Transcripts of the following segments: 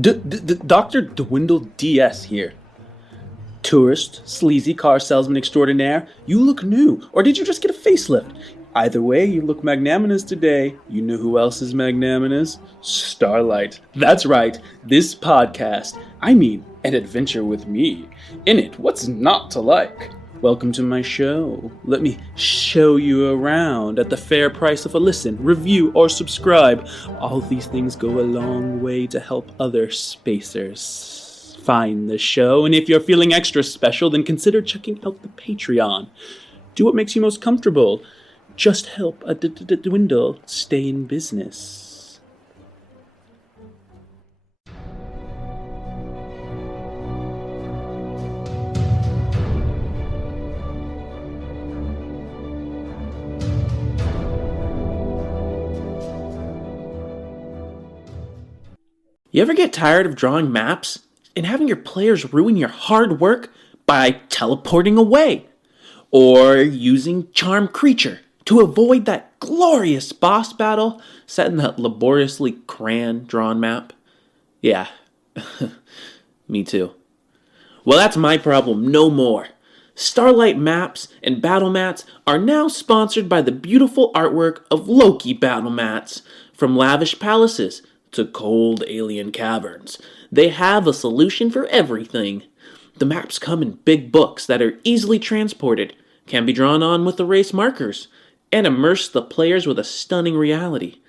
Dr. Dwindle DS here. Tourist, sleazy car salesman extraordinaire, you look new, or did you just get a facelift? Either way, you look magnanimous today. You know who else is magnanimous? Starlight. That's right, this podcast. I mean, an adventure with me. In it, what's not to like? Welcome to my show. Let me show you around at the fair price of a listen, review, or subscribe. All these things go a long way to help other spacers find the show. And if you're feeling extra special, then consider checking out the Patreon. Do what makes you most comfortable. Just help a dwindle stay in business. You ever get tired of drawing maps and having your players ruin your hard work by teleporting away? Or using Charm Creature to avoid that glorious boss battle set in that laboriously crayon-drawn map? Yeah, me too. Well, that's my problem no more. Starlight maps and battle mats are now sponsored by the beautiful artwork of Loki battle mats. From lavish palaces to cold alien caverns, they have a solution for everything. The maps come in big books that are easily transported, can be drawn on with erase markers, and immerse the players with a stunning reality.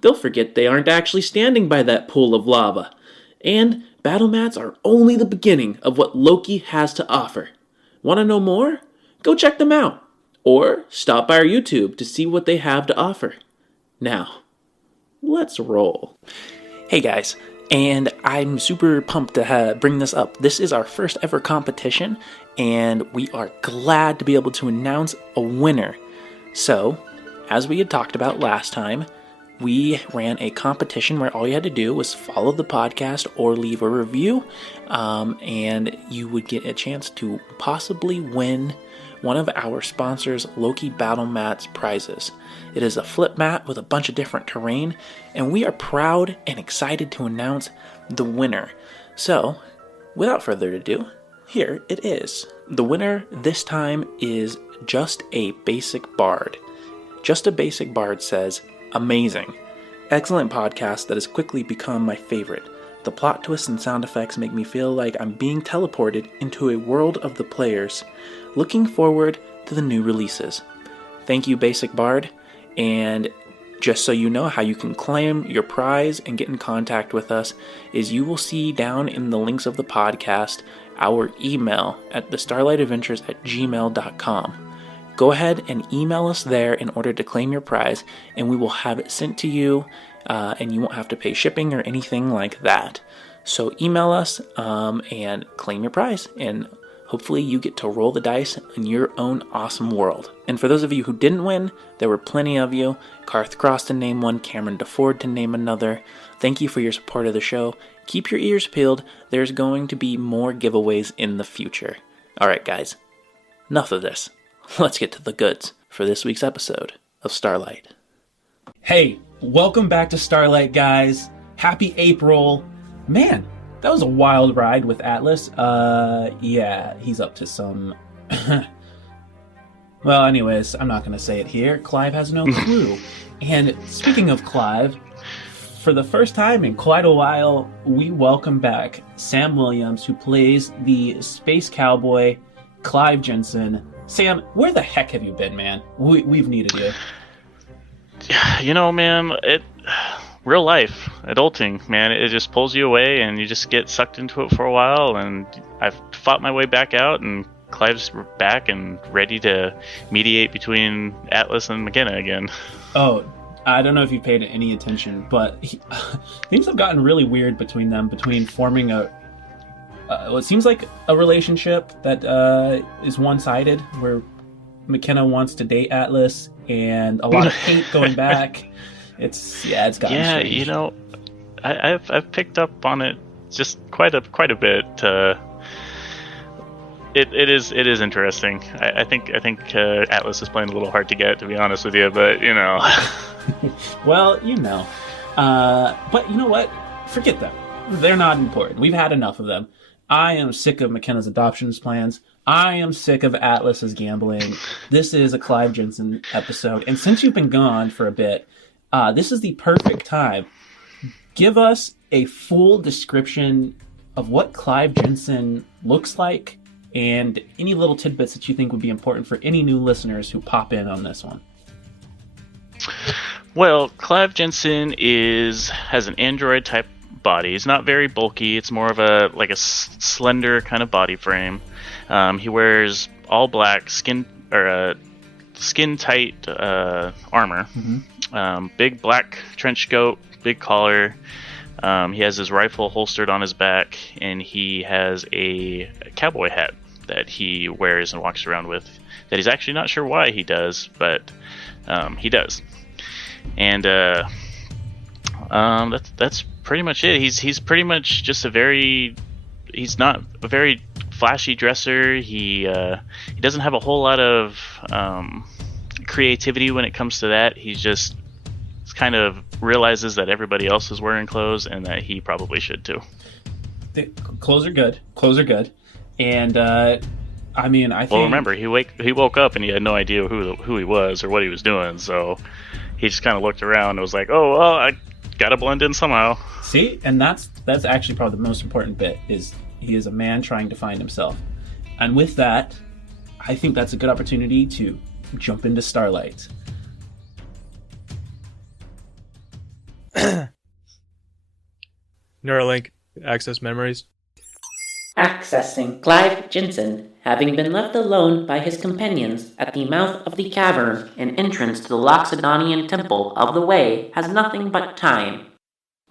They'll forget they aren't actually standing by that pool of lava. And battle mats are only the beginning of what Loki has to offer. Want to know more? Go check them out. Or stop by our YouTube to see what they have to offer. Now, let's roll. Hey guys, and I'm super pumped to bring this up. This is our first ever competition, and we are glad to be able to announce a winner. So, as we had talked about last time, we ran a competition where all you had to do was follow the podcast or leave a review, and you would get a chance to possibly win one of our sponsors, Loki Battle Mats prizes. It is a flip mat with a bunch of different terrain, and we are proud and excited to announce the winner. So, without further ado, here it is. The winner this time is Just a Basic Bard. Just a Basic Bard says, amazing. Excellent podcast that has quickly become my favorite. The plot twists and sound effects make me feel like I'm being teleported into a world of the players. Looking forward to the new releases. Thank you, Basic Bard. And just so you know how you can claim your prize and get in contact with us is you will see down in the links of the podcast our email at thestarlightadventures@gmail.com. Go ahead and email us there in order to claim your prize, and we will have it sent to you, and you won't have to pay shipping or anything like that. So email us and claim your prize, and hopefully you get to roll the dice in your own awesome world. And for those of you who didn't win, there were plenty of you. Karth Cross to name one, Cameron DeFord to name another. Thank you for your support of the show. Keep your ears peeled. There's going to be more giveaways in the future. Alright guys, enough of this. Let's get to the goods for this week's episode of Starlight. Hey, welcome back to Starlight, guys. Happy April. Man, that was a wild ride with Atlas. Yeah, he's up to some... Well, anyways, I'm not going to say it here. Clive has no clue. And speaking of Clive, for the first time in quite a while, we welcome back Sam Williams, who plays the space cowboy Clive Jenson. Sam, where the heck have you been, man? We've needed you. You know, man, real life, adulting, man, it just pulls you away and you just get sucked into it for a while, and I've fought my way back out, and Clive's back and ready to mediate between Atlas and McKenna again. Oh, I don't know if you paid any attention, but things have gotten really weird between them, between forming what seems like a relationship that is one-sided, where McKenna wants to date Atlas, and a lot of hate going back. It's gotten strange. You know, I've picked up on it just quite a bit. It is interesting. I think Atlas is playing a little hard to get, to be honest with you, but you know. Well, you know. But you know what? Forget that. They're not important. We've had enough of them. I am sick of McKenna's adoptions plans. I am sick of Atlas's gambling. This is a Clive Jenson episode. And since you've been gone for a bit, this is the perfect time. Give us a full description of what Clive Jenson looks like and any little tidbits that you think would be important for any new listeners who pop in on this one. Well, Clive Jenson has an android type body. He's not very bulky. It's more of a slender kind of body frame. He wears all black skin tight armor. Mm-hmm. Big black trench coat, big collar. He has his rifle holstered on his back, and he has a cowboy hat that he wears and walks around with. That he's actually not sure why he does, but he does. And that's pretty much it. He's pretty much just he's not a very flashy dresser. He doesn't have a whole lot of creativity when it comes to that. He just kind of realizes that everybody else is wearing clothes and that he probably should too. The clothes are good. And I think. Well, remember he woke up and he had no idea who he was or what he was doing. So he just kind of looked around and was like, "Oh, well, I gotta blend in somehow." See, and that's actually probably the most important bit. Is he is a man trying to find himself, and with that, I think that's a good opportunity to jump into Starlight. Neuralink, access memories. Accessing Clive Jenson, having been left alone by his companions at the mouth of the cavern and entrance to the Loxodonian Temple of the Way, has nothing but time.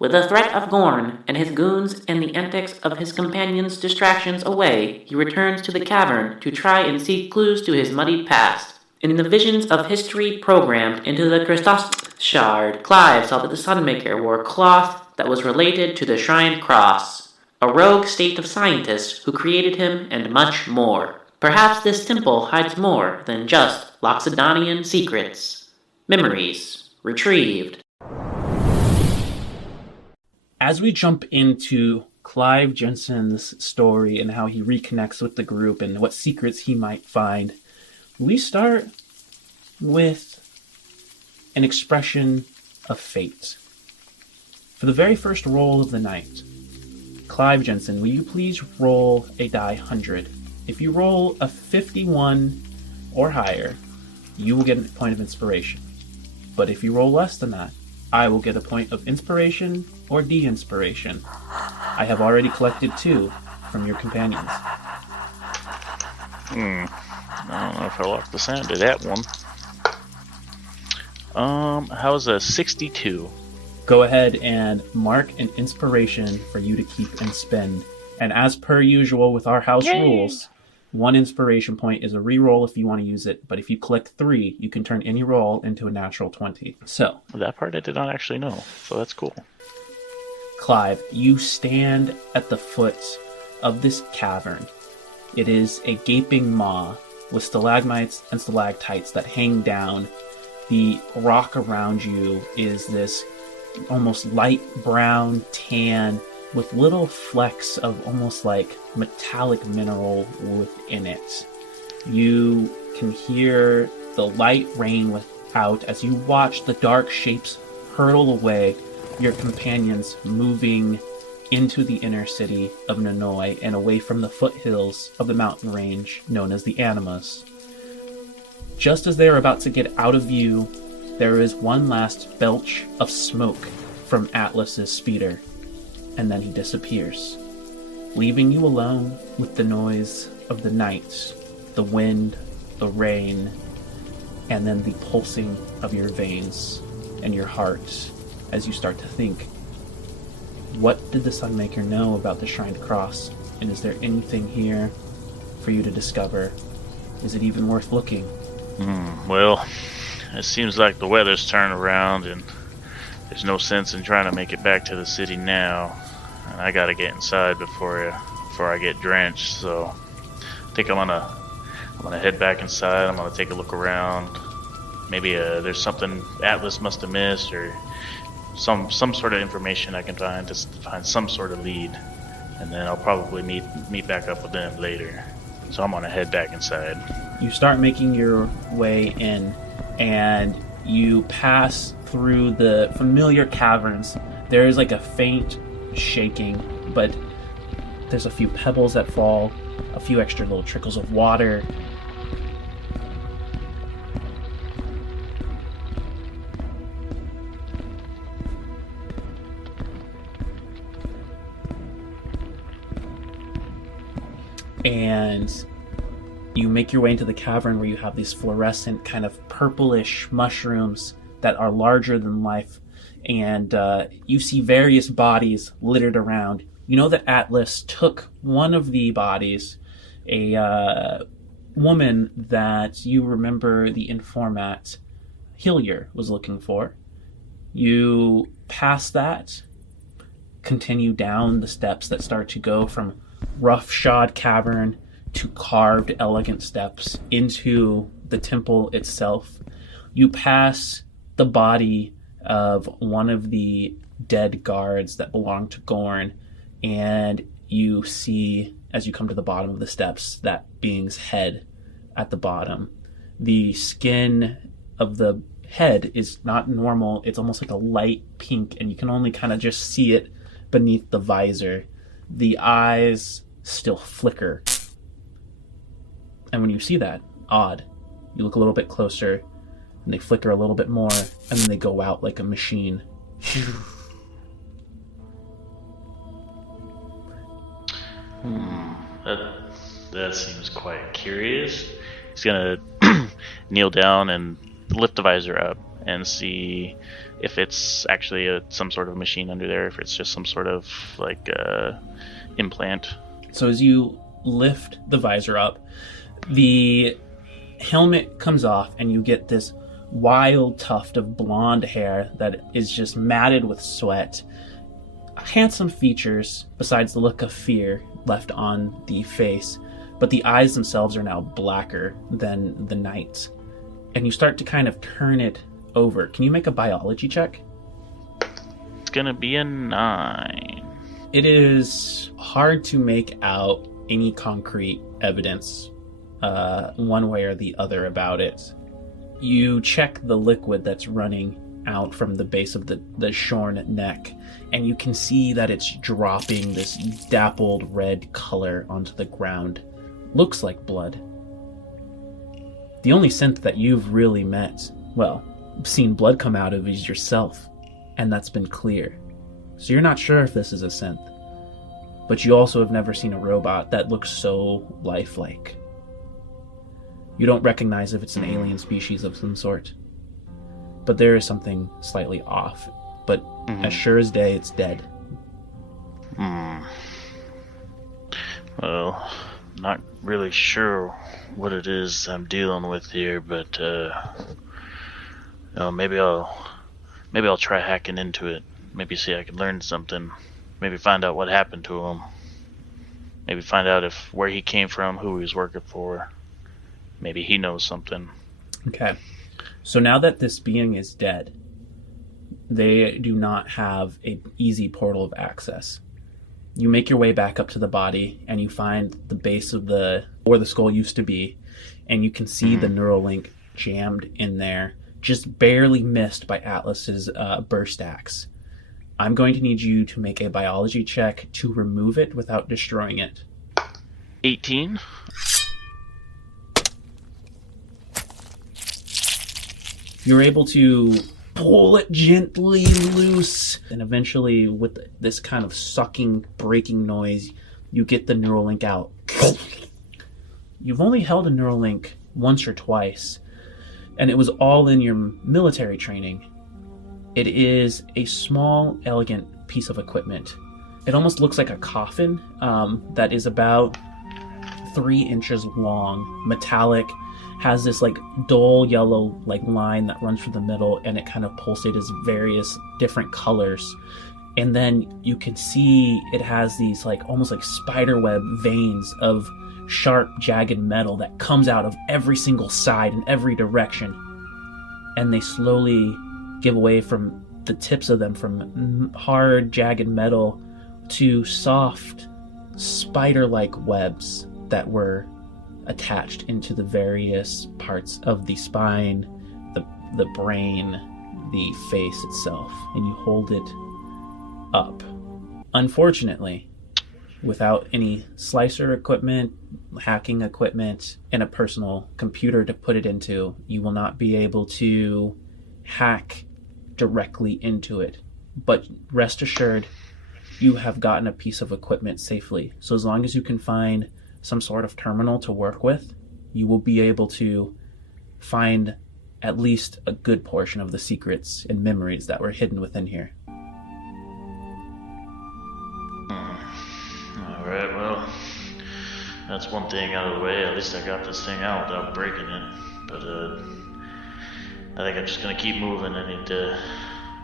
With the threat of Gorn and his goons and the antics of his companions' distractions away, he returns to the cavern to try and seek clues to his muddied past. In the visions of history programmed into the Christos shard, Clive saw that the Sunmaker wore cloth that was related to the Shrine Cross, a rogue state of scientists who created him, and much more. Perhaps this temple hides more than just Loxodonian secrets. Memories retrieved. As we jump into Clive Jenson's story and how he reconnects with the group and what secrets he might find, we start with an expression of fate. For the very first roll of the night, Clive Jenson, will you please roll a die 100? If you roll a 51 or higher, you will get a point of inspiration. But if you roll less than that, I will get a point of inspiration or de-inspiration. I have already collected 2 from your companions. I don't know if I like the sound of that one. How's a 62? Go ahead and mark an inspiration for you to keep and spend. And as per usual with our house rules, 1 inspiration point is a reroll if you want to use it, but if you collect 3, you can turn any roll into a natural 20. So, that part I did not actually know, so that's cool. Clive, you stand at the foot of this cavern. It is a gaping maw with stalagmites and stalactites that hang down. The rock around you is this almost light brown tan with little flecks of almost like metallic mineral within it. You can hear the light rain without as you watch the dark shapes hurtle away, your companions moving into the inner city of Nonoi and away from the foothills of the mountain range known as the Animas. Just as they are about to get out of view, there is one last belch of smoke from Atlas's speeder, and then he disappears, leaving you alone with the noise of the night, the wind, the rain, and then the pulsing of your veins and your heart as you start to think, what did the Sunmaker know about the Shrined Cross, and is there anything here for you to discover? Is it even worth looking? Well, it seems like the weather's turned around and there's no sense in trying to make it back to the city now. And I gotta get inside before I get drenched, so I think I'm gonna head back inside. I'm gonna take a look around. Maybe there's something Atlas must have missed, or some sort of information I can find to find some sort of lead, and then I'll probably meet back up with them later. So I'm gonna head back inside. You start making your way in, and you pass through the familiar caverns. There is like a faint shaking, but there's a few pebbles that fall, a few extra little trickles of water. And you make your way into the cavern where you have these fluorescent kind of purplish mushrooms that are larger than life. And you see various bodies littered around. You know that Atlas took one of the bodies, a woman that you remember the informant Hillier was looking for. You pass that, continue down the steps that start to go from rough-shod cavern to carved, elegant steps into the temple itself. You pass the body of one of the dead guards that belonged to Gorn, and you see, as you come to the bottom of the steps, that being's head at the bottom. The skin of the head is not normal. It's almost like a light pink, and you can only kind of just see it beneath the visor. The eyes still flicker. And when you see that, odd, you look a little bit closer, and they flicker a little bit more, and then they go out like a machine. That seems quite curious. He's gonna kneel down and lift the visor up and see if it's actually some sort of machine under there, if it's just some sort of like implant. So as you lift the visor up, the helmet comes off, and you get this wild tuft of blonde hair that is just matted with sweat. Handsome features, besides the look of fear left on the face, but the eyes themselves are now blacker than the night. And you start to kind of turn it over. Can you make a biology check? It's gonna be a 9. It is hard to make out any concrete evidence one way or the other about it. You check the liquid that's running out from the base of the shorn neck, and you can see that it's dropping this dappled red color onto the ground. Looks like blood. The only synth that you've really seen blood come out of is yourself, and that's been clear. So you're not sure if this is a synth, but you also have never seen a robot that looks so lifelike. You don't recognize if it's an alien species of some sort, but there is something slightly off. But as sure as day, it's dead. Well, not really sure what it is I'm dealing with here, but maybe I'll try hacking into it. Maybe see I can learn something. Maybe find out what happened to him. Maybe find out where he came from, who he was working for. Maybe he knows something. Okay. So now that this being is dead, they do not have an easy portal of access. You make your way back up to the body, and you find the base of where the skull used to be, and you can see the neural link jammed in there, just barely missed by Atlas's burst axe. I'm going to need you to make a biology check to remove it without destroying it. 18. You're able to pull it gently loose, and eventually, with this kind of sucking, breaking noise, you get the neural link out. You've only held a neural link once or twice, and it was all in your military training. It is a small, elegant piece of equipment. It almost looks like a coffin that is about 3 inches long, metallic, has this like dull yellow like line that runs through the middle, and it kind of pulsates various different colors. And then you can see it has these like almost like spiderweb veins of sharp, jagged metal that comes out of every single side in every direction. And they slowly give away from the tips of them from hard, jagged metal to soft, spider-like webs that were attached into the various parts of the spine, the brain, the face itself, and you hold it up. Unfortunately, without any slicer equipment, hacking equipment, and a personal computer to put it into, you will not be able to hack directly into it. But rest assured, you have gotten a piece of equipment safely. So as long as you can find some sort of terminal to work with, you will be able to find at least a good portion of the secrets and memories that were hidden within here. Alright, well, that's one thing out of the way. At least I got this thing out without breaking it. But I think I'm just gonna keep moving. I need to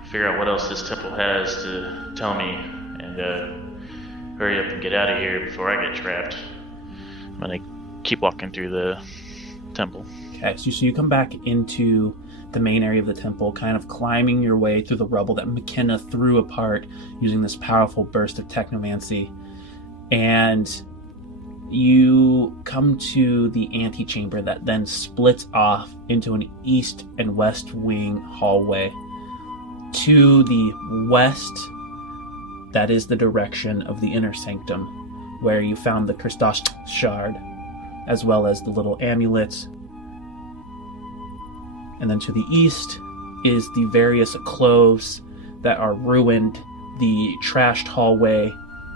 figure out what else this temple has to tell me, and hurry up and get out of here before I get trapped. I'm gonna keep walking through the temple. Okay, so you come back into the main area of the temple, kind of climbing your way through the rubble that McKenna threw apart using this powerful burst of technomancy. And you come to the antechamber that then splits off into an east and west wing hallway. To the west, that is the direction of the inner sanctum, where you found the Christos shard, as well as the little amulet. And then to the east is the various clothes that are ruined, the trashed hallway,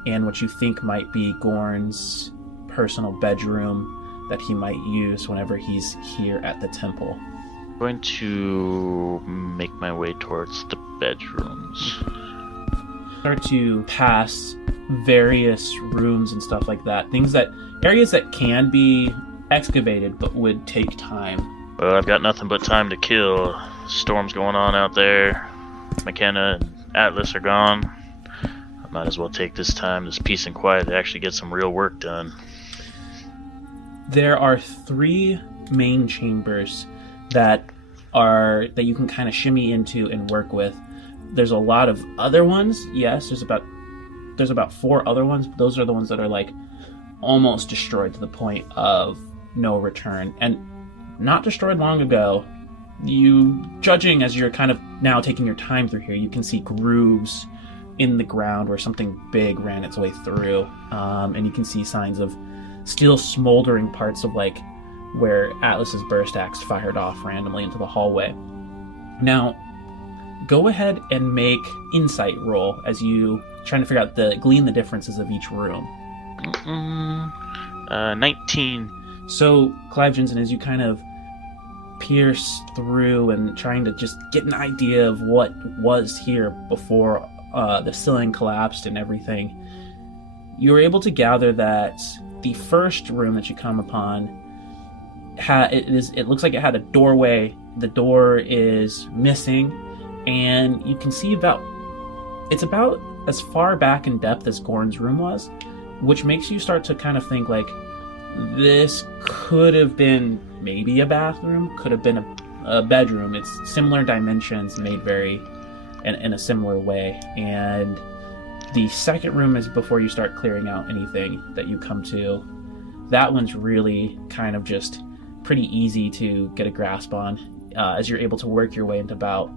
and what you think might be Gorn's personal bedroom that he might use whenever he's here at the temple. I'm going to make my way towards the bedrooms. Start to pass various rooms and stuff like that. Areas that can be excavated but would take time. Well, I've got nothing but time to kill. Storm's going on out there. McKenna and Atlas are gone. I might as well take this time, this peace and quiet, to actually get some real work done. There are 3 main chambers that you can kind of shimmy into and work with. There's a lot of other ones. Yes, there's about 4 other ones, but those are the ones that are like almost destroyed to the point of no return. And not destroyed long ago. You, judging as you're kind of now taking your time through here, you can see grooves in the ground where something big ran its way through. And you can see signs of still smoldering parts of like where Atlas's burst axe fired off randomly into the hallway. Now, go ahead and make insight roll as you trying to figure out glean the differences of each room. 19. So, Clive Jenson, as you kind of pierce through and trying to just get an idea of what was here before the ceiling collapsed and everything, you were able to gather that the first room that you come upon it looks like it had a doorway. The door is missing, and you can see it's about as far back in depth as Gorn's room was, which makes you start to kind of think like, this could have been maybe a bathroom, could have been a bedroom. It's similar dimensions, made very in a similar way. And the second room is before you start clearing out anything that you come to. That one's really kind of just pretty easy to get a grasp on as you're able to work your way into about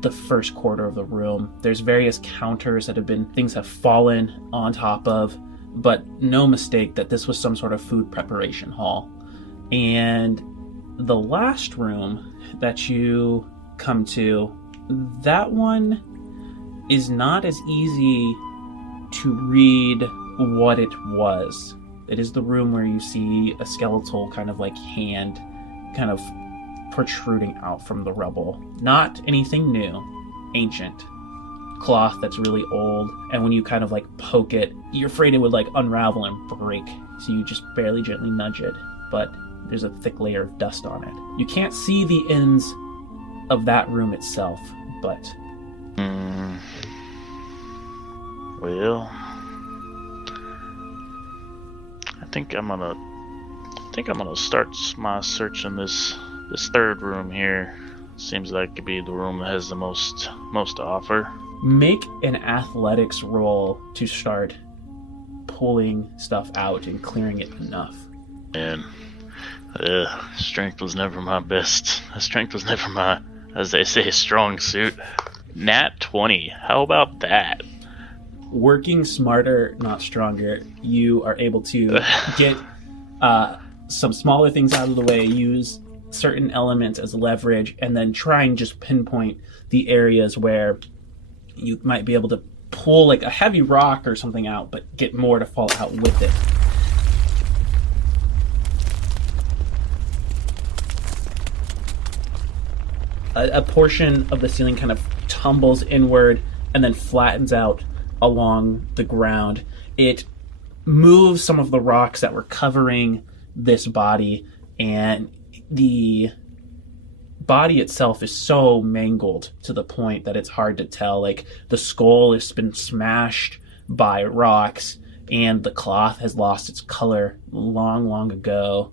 the first quarter of the room. There's various counters things have fallen on top of, but no mistake that this was some sort of food preparation hall. And the last room that you come to, that one is not as easy to read what it was. It is the room where you see a skeletal kind of like hand kind of protruding out from the rubble. Not anything new, ancient. Cloth that's really old, and when you kind of like poke it, you're afraid it would like unravel and break, so you just barely gently nudge it, but there's a thick layer of dust on it. You can't see the ends of that room itself, but Well, I think I'm gonna start my search in this third room here. Seems like it could be the room that has the most to offer. Make an athletics roll to start pulling stuff out and clearing it enough. And strength was never my best. Strength was never my, as they say, strong suit. Nat 20. How about that? Working smarter, not stronger, you are able to get some smaller things out of the way, use certain elements as leverage, and then try and just pinpoint the areas where you might be able to pull like a heavy rock or something out, but get more to fall out with it. A portion of the ceiling kind of tumbles inward and then flattens out along the ground. It moves some of the rocks that were covering this body, and the body itself is so mangled to the point that it's hard to tell. Like, the skull has been smashed by rocks, and the cloth has lost its color long ago.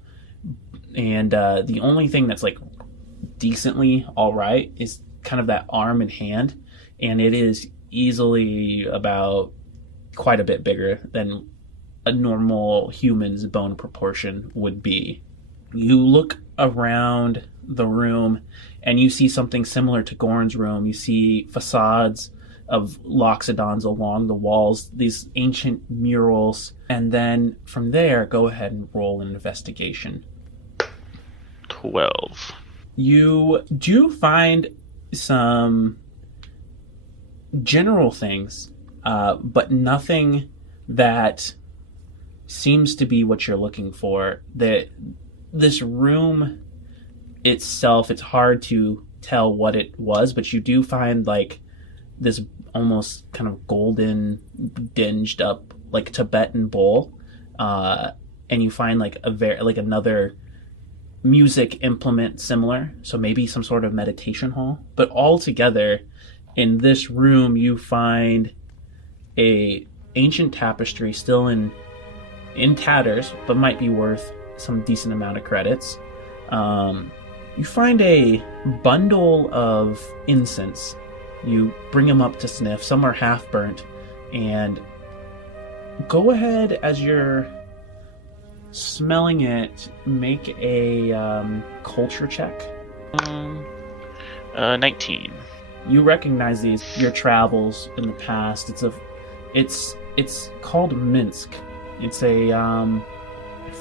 And the only thing that's like decently all right is kind of that arm and hand, and it is easily about quite a bit bigger than a normal human's bone proportion would be. You look around the room and you see something similar to Gorn's room. You see facades of loxodons along the walls, these ancient murals, and then from there, go ahead and roll an investigation. 12. You do find some general things, but nothing that seems to be what you're looking for. This room itself, it's hard to tell what it was, but you do find like this almost kind of golden, dinged up like Tibetan bowl, and you find like another music implement similar, so maybe some sort of meditation hall. But all together in this room you find a ancient tapestry still in tatters, but might be worth some decent amount of credits. You find a bundle of incense. You bring them up to sniff. Some are half burnt, and go ahead as you're smelling it, make a culture check. 19. You recognize these, your travels in the past. It's called Minsk. It's a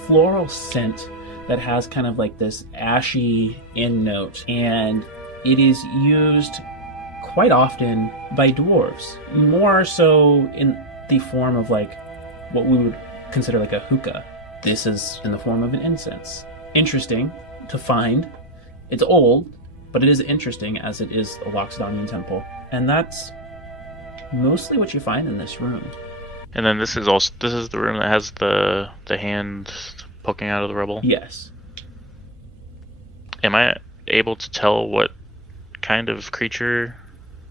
floral scent that has kind of like this ashy end note, and it is used quite often by dwarves, more so in the form of like what we would consider like a hookah. This is in the form of an incense. Interesting to find. It's old, but it is interesting as it is a Loxodonian temple. And that's mostly what you find in this room. And then this is the room that has the hand poking out of the rubble? Yes. Am I able to tell what kind of creature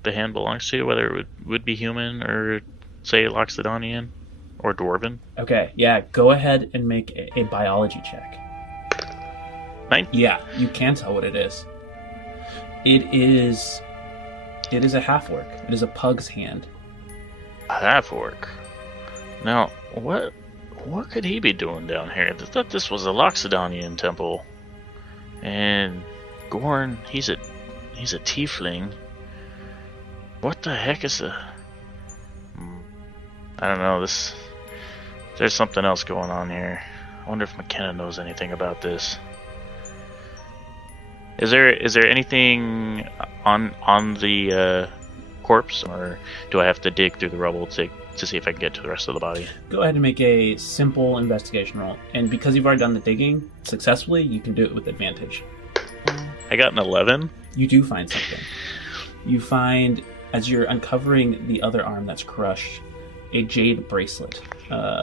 the hand belongs to? Whether it would be human or, say, Loxodonian or Dwarven? Okay, yeah, go ahead and make a biology check. 9? Yeah, you can tell what it is. It is a half-orc. It is a pug's hand. A half-orc? Now, what could he be doing down here? I thought this was a Loxodonian temple. And Gorn, he's a tiefling. What the heck is I don't know, there's something else going on here. I wonder if McKenna knows anything about this. Is there anything on the corpse, or do I have to dig through the rubble to see if I can get to the rest of the body? Go ahead and make a simple investigation roll. And because you've already done the digging successfully, you can do it with advantage. I got an 11. You do find something. You find, as you're uncovering the other arm that's crushed, a jade bracelet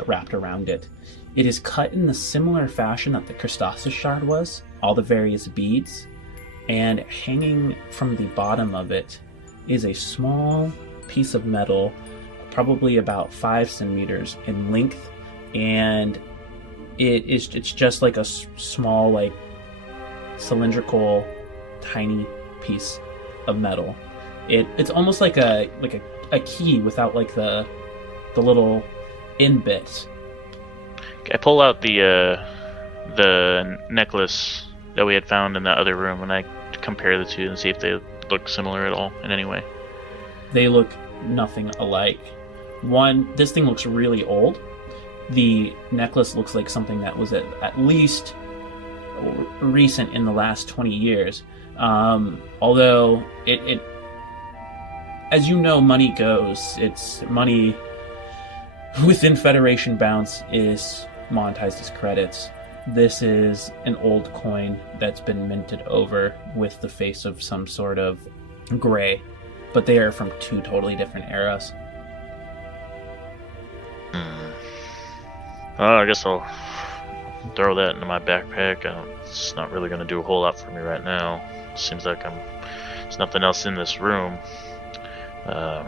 wrapped around it. It is cut in the similar fashion that the Christosis shard was, all the various beads, and hanging from the bottom of it is a small piece of metal, probably about 5 centimeters in length, and it's just like a small, like cylindrical, tiny piece of metal. It's almost like a key without like the little in bit. I pull out the necklace that we had found in the other room, and I compare the two and see if they look similar at all in any way. They look nothing alike. One, this thing looks really old. The necklace looks like something that was at least recent in the last 20 years. Although it, as you know, money goes. It's money within Federation bounds is monetized as credits. This is an old coin that's been minted over with the face of some sort of gray, but they are from two totally different eras. I guess I'll throw that into my backpack. It's not really going to do a whole lot for me right now. Seems like there's nothing else in this room. I'll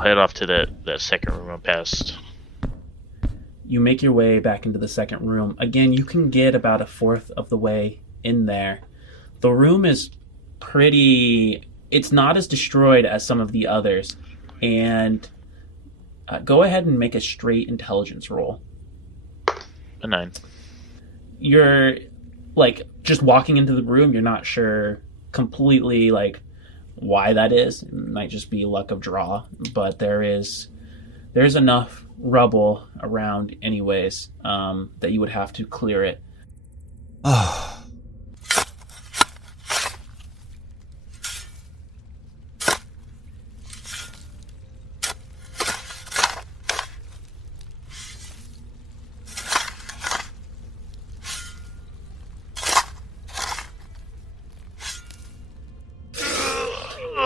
head off to that second room I passed. You make your way back into the second room. Again, you can get about a fourth of the way in there. The room is pretty... It's not as destroyed as some of the others. And go ahead and make a straight intelligence roll. A 9. You're, like, just walking into the room. You're not sure completely, like, why that is. It might just be luck of draw. But there's enough rubble around anyways that you would have to clear it.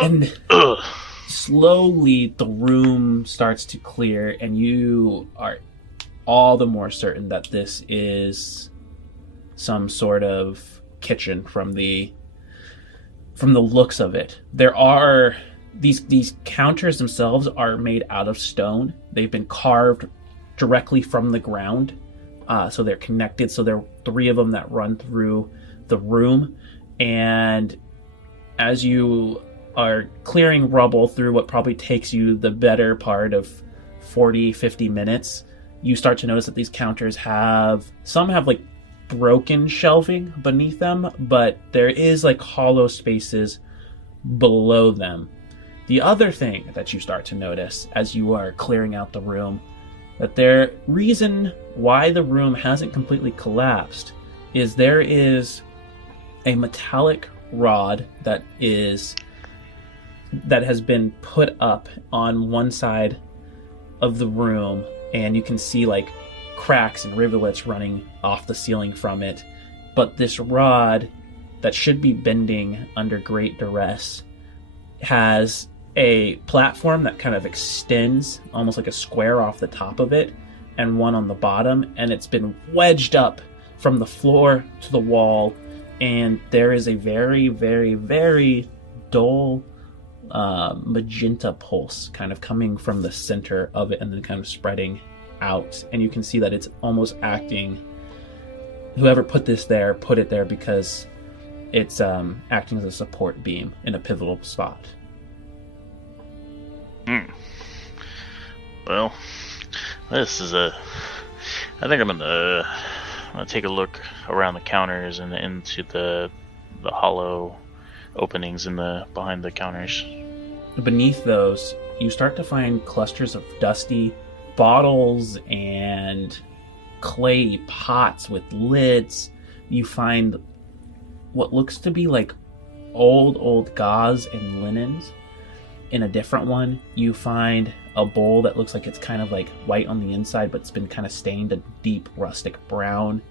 And slowly the room starts to clear, and you are all the more certain that this is some sort of kitchen from the looks of it. There are these counters themselves are made out of stone. They've been carved directly from the ground, so they're connected. So there are 3 of them that run through the room, and as you are clearing rubble through what probably takes you the better part of 40-50 minutes, you start to notice that these counters some have like broken shelving beneath them, but there is like hollow spaces below them. The other thing that you start to notice as you are clearing out the room, that the reason why the room hasn't completely collapsed is there is a metallic rod that has been put up on one side of the room, and you can see like cracks and rivulets running off the ceiling from it. But this rod that should be bending under great duress has a platform that kind of extends almost like a square off the top of it, and one on the bottom, and it's been wedged up from the floor to the wall, and there is a very, very, very dull magenta pulse kind of coming from the center of it and then kind of spreading out, and you can see that it's almost acting, whoever put it there because it's acting as a support beam in a pivotal spot. Well, this is I think I'm gonna take a look around the counters and into the hollow openings behind the counters. Beneath those, you start to find clusters of dusty bottles and clay pots with lids. You find what looks to be like old gauze and linens. In a different one, you find a bowl that looks like it's kind of like white on the inside, but it's been kind of stained a deep rustic brown.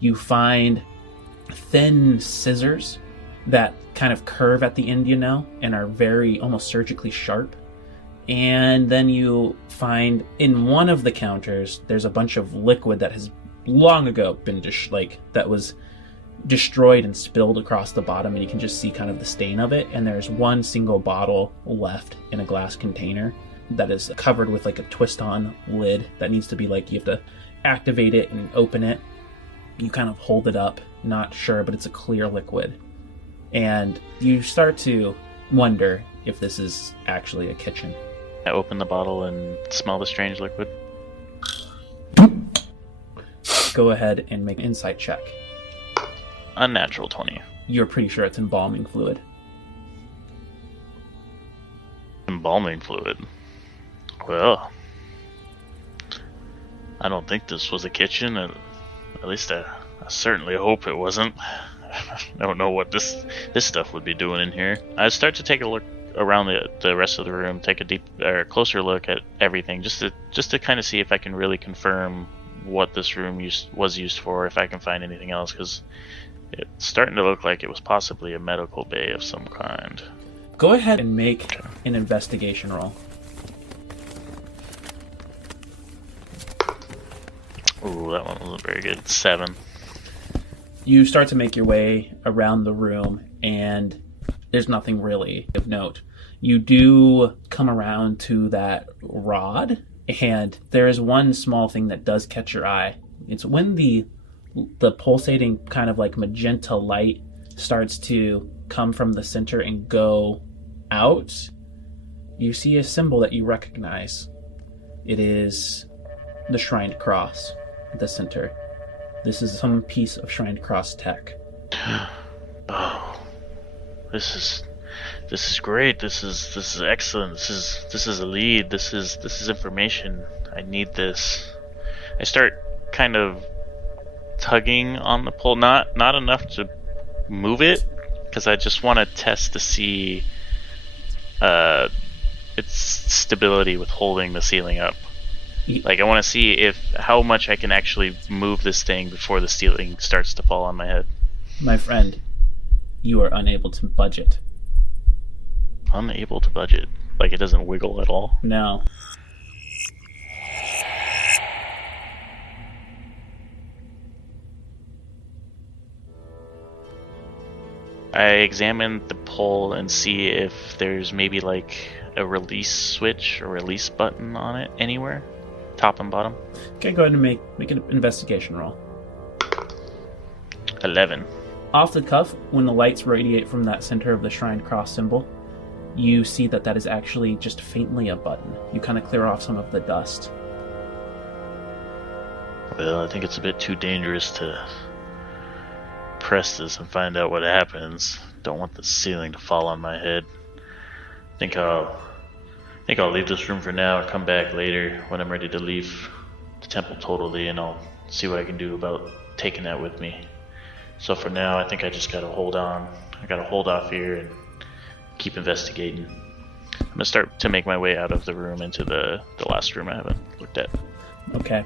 You find thin scissors that kind of curve at the end, and are very almost surgically sharp. And then you find in one of the counters, there's a bunch of liquid that has long ago been that was destroyed and spilled across the bottom, and you can just see kind of the stain of it. And there's one single bottle left in a glass container that is covered with like a twist-on lid that needs to be like, you have to activate it and open it. You kind of hold it up, not sure, but it's a clear liquid. and you start to wonder if this is actually a kitchen. I open the bottle and smell the strange liquid. Go ahead and make an insight check. Unnatural 20. You're pretty sure it's embalming fluid. Embalming fluid. Well, I don't think this was a kitchen. At least I certainly hope it wasn't. I don't know what this stuff would be doing in here. I start to take a look around the rest of the room, take a closer look at everything, just to kind of see if I can really confirm what this room was used for, if I can find anything else, because it's starting to look like it was possibly a medical bay of some kind. Go ahead and make an investigation roll. Ooh, that one wasn't very good. 7. You start to make your way around the room, and there's nothing really of note. You do come around to that rod, and there is one small thing that does catch your eye. It's when the pulsating kind of like magenta light starts to come from the center and go out, you see a symbol that you recognize. It is the Shrined Cross at the center. This is some piece of Shrined Cross tech. Oh, this is great. This is excellent. This is a lead. This is information. I need this. I start kind of tugging on the pole, not enough to move it, because I just want to test to see its stability with holding the ceiling up. Like, I want to see how much I can actually move this thing before the ceiling starts to fall on my head. My friend, you are unable to budge it. Unable to budge it? Like, it doesn't wiggle at all? No. I examine the pole and see if there's maybe like a release switch or release button on it anywhere, top and bottom. Okay, go ahead and make an investigation roll. 11. Off the cuff, when the lights radiate from that center of the Shrined Cross symbol, you see that is actually just faintly a button. You kind of clear off some of the dust. Well, I think it's a bit too dangerous to press this and find out what happens. Don't want the ceiling to fall on my head. Think I'll leave this room for now and come back later when I'm ready to leave the temple totally, and I'll see what I can do about taking that with me. So for now, I think I just gotta hold on. I gotta hold off here and keep investigating. I'm gonna start to make my way out of the room into the last room I haven't looked at. Okay.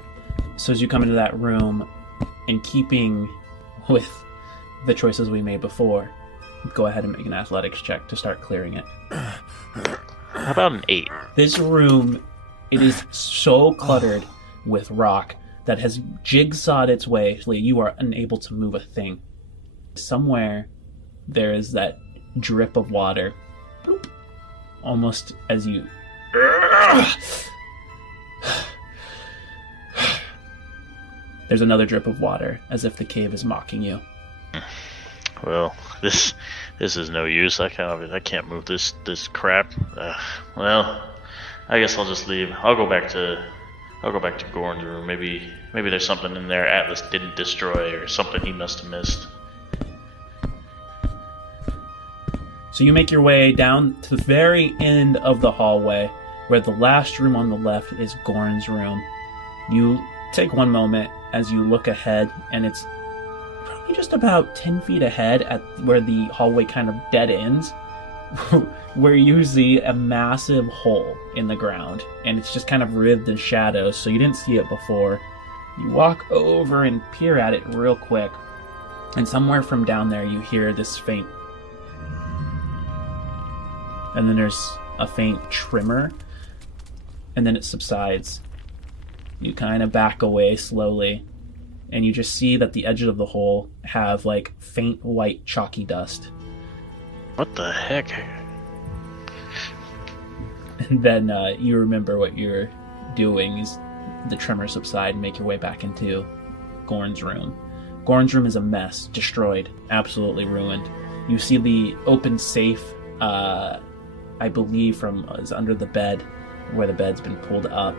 So as you come into that room, in keeping with the choices we made before, go ahead and make an athletics check to start clearing it. How about an 8? This room, it is so cluttered with rock that has jigsawed its way so you are unable to move a thing. Somewhere there is that drip of water, bloop, almost as you... There's another drip of water, as if the cave is mocking you. Well, this is no use. I can't move this crap. Well, I guess I'll just leave. I'll go back to Gorn's room. Maybe there's something in there Atlas didn't destroy, or something he must have missed. So you make your way down to the very end of the hallway, where the last room on the left is Gorn's room. You take one moment as you look ahead, and it's probably just about 10 feet ahead at where the hallway kind of dead ends, where you see a massive hole in the ground, and it's just kind of wreathed in shadows, so you didn't see it before. You walk over and peer at it real quick, and somewhere from down there you hear this faint, and then there's a faint tremor, and then it subsides. You kind of back away slowly, and you just see that the edges of the hole have like faint white chalky dust. What the heck? And then you remember what you're doing is the tremor subside and make your way back into Gorn's room. Gorn's room is a mess, destroyed, absolutely ruined. You see the open safe, I believe, is under the bed, where the bed's been pulled up,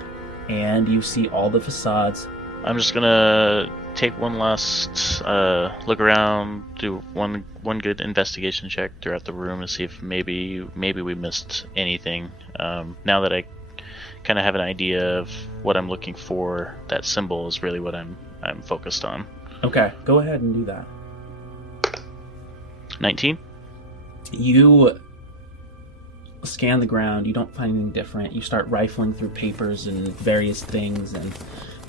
and you see all the facades. I'm just gonna take one last look around, do one good investigation check throughout the room to see if maybe we missed anything. Now that I kind of have an idea of what I'm looking for, that symbol is really what I'm focused on. Okay, go ahead and do that. 19. You scan the ground. You don't find anything different. You start rifling through papers and various things and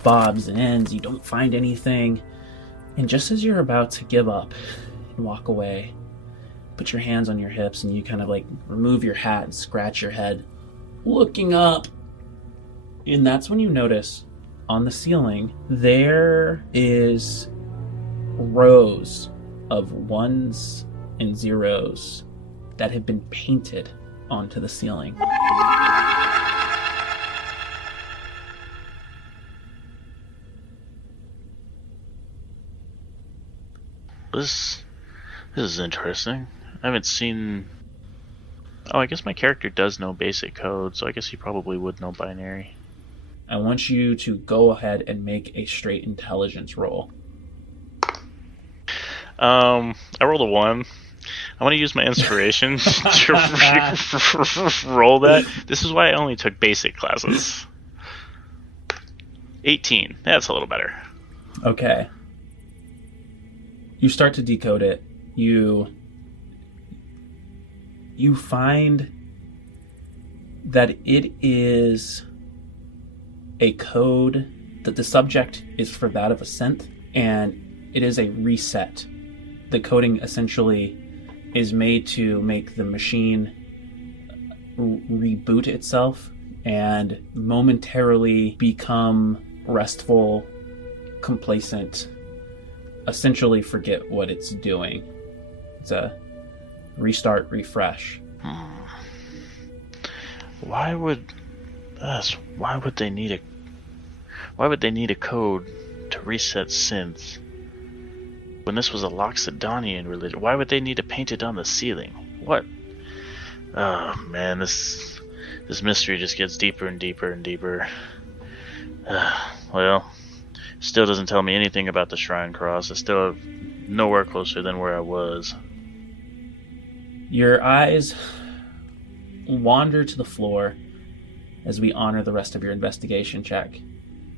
bobs and ends. You don't find anything. And just as you're about to give up and walk away, put your hands on your hips and you kind of like remove your hat and scratch your head, looking up. And that's when you notice on the ceiling there is rows of ones and zeros that have been painted onto the ceiling. This is interesting. I haven't seen... Oh, I guess my character does know basic code, so I guess he probably would know binary. I want you to go ahead and make a straight intelligence roll. I rolled a 1. I want to use my inspiration to roll that. This is why I only took basic classes. 18. That's a little better. Okay. You start to decode it. You find that it is a code that the subject is for that of a synth, and it is a reset. The coding essentially is made to make the machine reboot itself and momentarily become restful, complacent, essentially forget what it's doing. It's a restart, refresh. Why would they need a code to reset synths? When this was a Loxodonian religion, why would they need to paint it on the ceiling? What? Oh man, this mystery just gets deeper and deeper and deeper. Well, still doesn't tell me anything about the Shrine Cross. It's still nowhere closer than where I was. Your eyes wander to the floor as we honor the rest of your investigation check.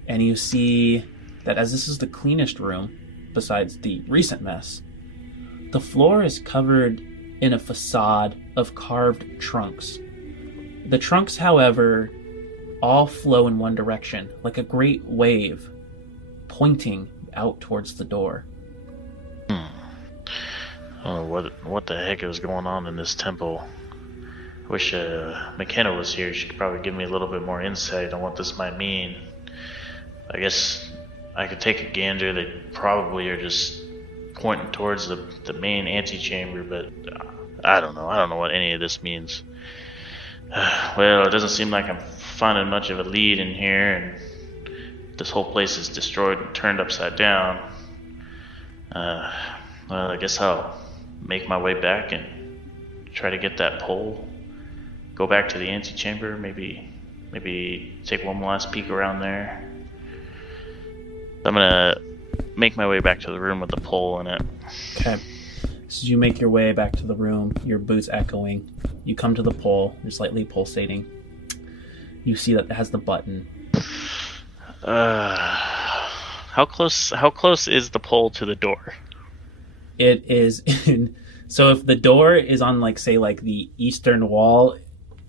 And you see that as this is the cleanest room, besides the recent mess, the floor is covered in a facade of carved trunks. The trunks, however, all flow in one direction, like a great wave, pointing out towards the door. Oh, what the heck is going on in this temple? I wish McKenna was here. She could probably give me a little bit more insight on what this might mean. I guess I could take a gander. They probably are just pointing towards the main antechamber, but I don't know. I don't know what any of this means. Well, it doesn't seem like I'm finding much of a lead in here, and this whole place is destroyed and turned upside down. Well, I guess I'll make my way back and try to get that pole. Go back to the antechamber, maybe take one last peek around there. I'm gonna make my way back to the room with the pole in it. Okay. So you make your way back to the room, your boots echoing. You come to the pole, you're slightly pulsating. You see that it has the button. How close is the pole to the door? It is in... So if the door is on, like, say, like, the eastern wall,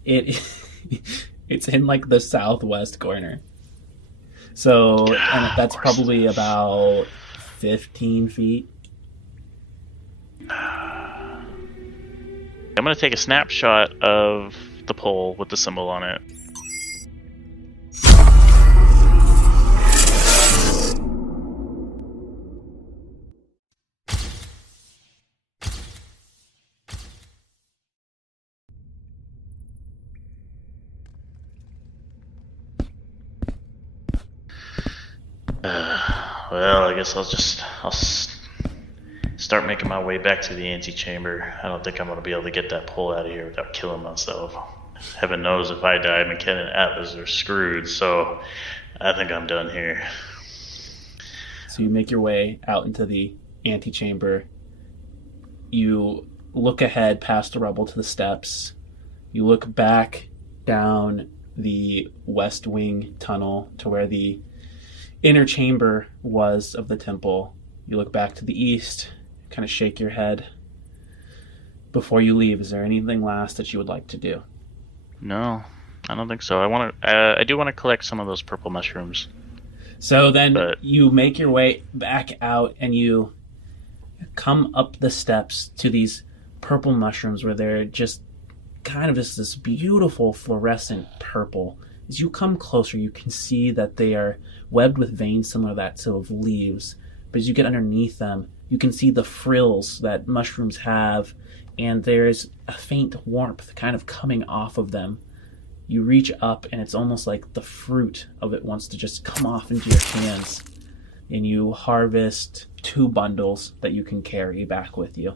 it's in, like, the southwest corner. So, and that's probably about 15 feet. I'm going to take a snapshot of the pole with the symbol on it. Well, I guess I'll start making my way back to the antechamber. I don't think I'm going to be able to get that pole out of here without killing myself. Heaven knows if I die, McKenna and Atlas are screwed, so I think I'm done here. So you make your way out into the antechamber. You look ahead past the rubble to the steps. You look back down the west wing tunnel to where the inner chamber was of the temple. You look back to the east, kind of shake your head. Before you leave, is there anything last that you would like to do? No, I don't think so. I do want to collect some of those purple mushrooms. So then you make your way back out and you come up the steps to these purple mushrooms where they're just kind of just this beautiful fluorescent purple. As you come closer, you can see that they are webbed with veins similar to that of leaves. But as you get underneath them, you can see the frills that mushrooms have, and there's a faint warmth kind of coming off of them. You reach up, and it's almost like the fruit of it wants to just come off into your hands. And you harvest 2 bundles that you can carry back with you.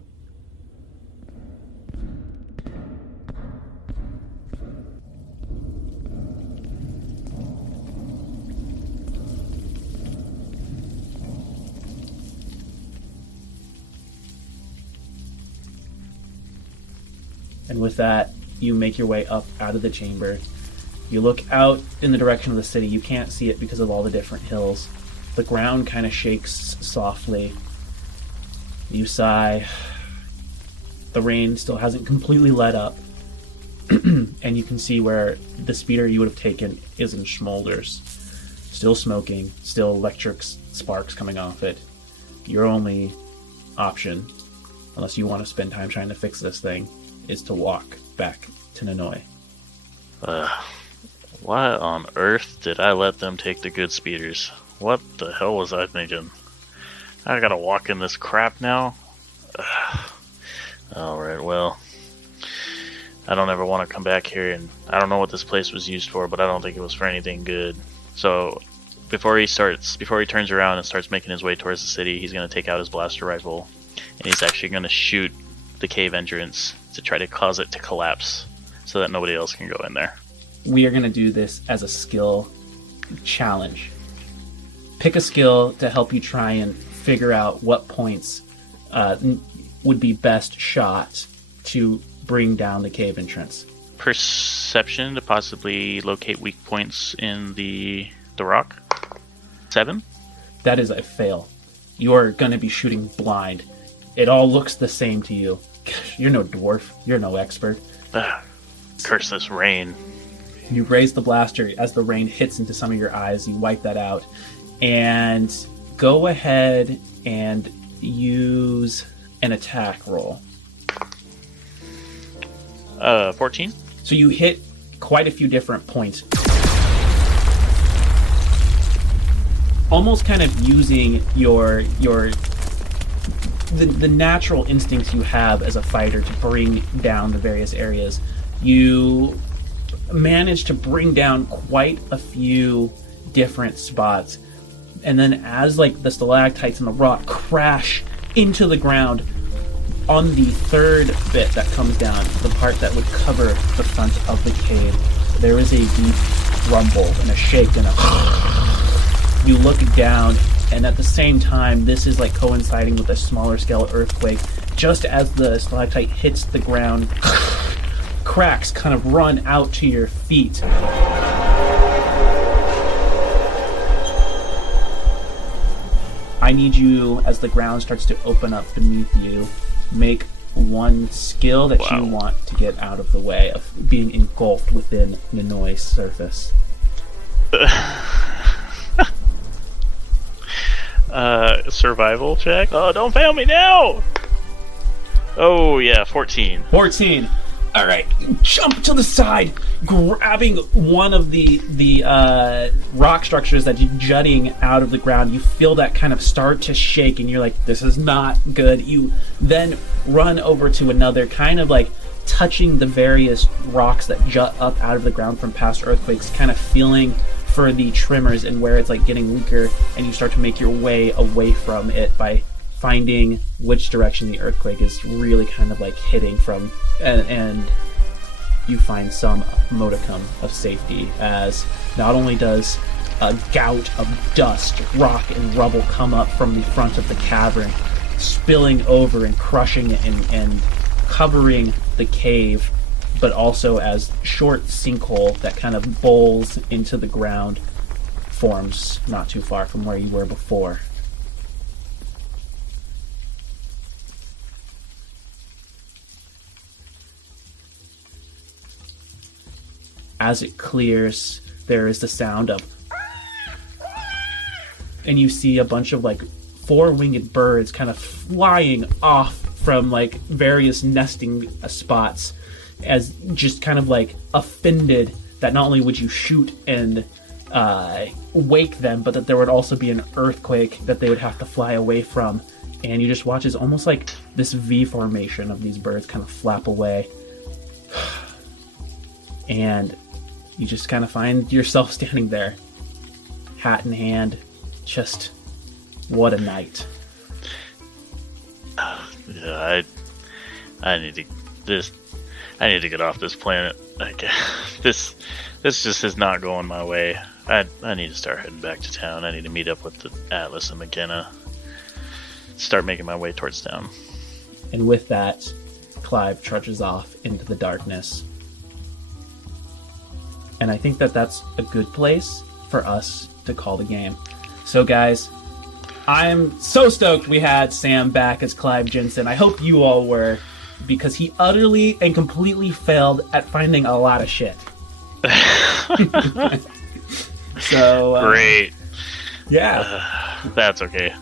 And with that, you make your way up out of the chamber. You look out in the direction of the city. You can't see it because of all the different hills. The ground kind of shakes softly. You sigh. The rain still hasn't completely let up. And you can see where the speeder you would have taken is in smolders. Still smoking, still electric sparks coming off it. Your only option, unless you want to spend time trying to fix this thing, is to walk back to Ninoy. Why on earth did I let them take the good speeders? What the hell was I thinking? I gotta walk in this crap now? Alright, well, I don't ever want to come back here, and I don't know what this place was used for, but I don't think it was for anything good. So before he turns around and starts making his way towards the city, he's gonna take out his blaster rifle, and he's actually gonna shoot the cave entrance to try to cause it to collapse so that nobody else can go in there. We are going to do this as a skill challenge. Pick a skill to help you try and figure out what points would be best shot to bring down the cave entrance. Perception to possibly locate weak points in the rock. 7? That is a fail. You are going to be shooting blind. It all looks the same to you. You're no dwarf. You're no expert. Curse this rain. You raise the blaster as the rain hits into some of your eyes. You wipe that out. And go ahead and use an attack roll. 14? So you hit quite a few different points. Almost kind of using the natural instincts you have as a fighter to bring down the various areas. You manage to bring down quite a few different spots, and then as the stalactites and the rock crash into the ground, on the third bit that comes down, the part that would cover the front of the cave, there is a deep rumble and a shake and a you look down, and at the same time, this is coinciding with a smaller scale earthquake. Just as the stalactite hits the ground, cracks kind of run out to your feet. I need you, as the ground starts to open up beneath you, make one skill that you want to get out of the way of being engulfed within Ninoy's surface. Survival check? Oh, don't fail me now! Oh, yeah, 14. 14. All right, jump to the side, grabbing one of the rock structures that's jutting out of the ground. You feel that kind of start to shake, and you're like, this is not good. You then run over to another, kind of touching the various rocks that jut up out of the ground from past earthquakes, kind of feeling for the tremors and where it's getting weaker, and you start to make your way away from it by finding which direction the earthquake is really kind of like hitting from, and you find some modicum of safety, as not only does a gout of dust, rock, and rubble come up from the front of the cavern, spilling over and crushing it and covering the cave, but also as short sinkhole that kind of bowls into the ground forms not too far from where you were before. As it clears, there is the sound of, and you see a bunch of like four-winged birds kind of flying off from like various nesting spots, as just kind of like offended that not only would you shoot and wake them, but that there would also be an earthquake that they would have to fly away from. And you just watch as almost like this V formation of these birds kind of flap away. And you just kind of find yourself standing there, hat in hand. Just what a night. Yeah, I need to get off this planet. Like, this just is not going my way. I need to start heading back to town. I need to meet up with the Atlas and McKenna. Start making my way towards town. And with that, Clive trudges off into the darkness. And I think that that's a good place for us to call the game. So guys, I'm so stoked we had Sam back as Clive Jenson. I hope you all were, because he utterly and completely failed at finding a lot of shit. So great. Yeah. That's okay.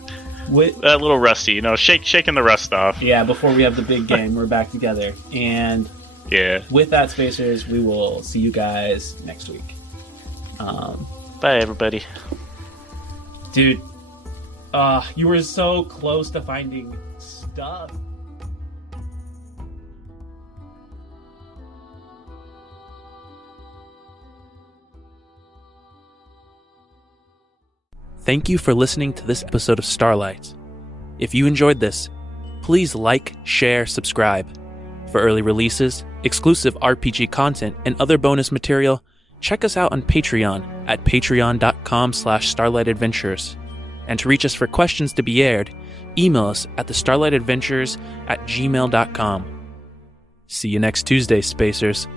A little rusty, shaking the rust off. Yeah, before we have the big game, we're back together. And yeah. With that, Spacers, we will see you guys next week. Bye, everybody. Dude, you were so close to finding stuff. Thank you for listening to this episode of Starlight. If you enjoyed this, please like, share, subscribe. For early releases, exclusive RPG content, and other bonus material, check us out on Patreon at patreon.com/starlightadventures. And to reach us for questions to be aired, email us at thestarlightadventures@gmail.com. See you next Tuesday, Spacers.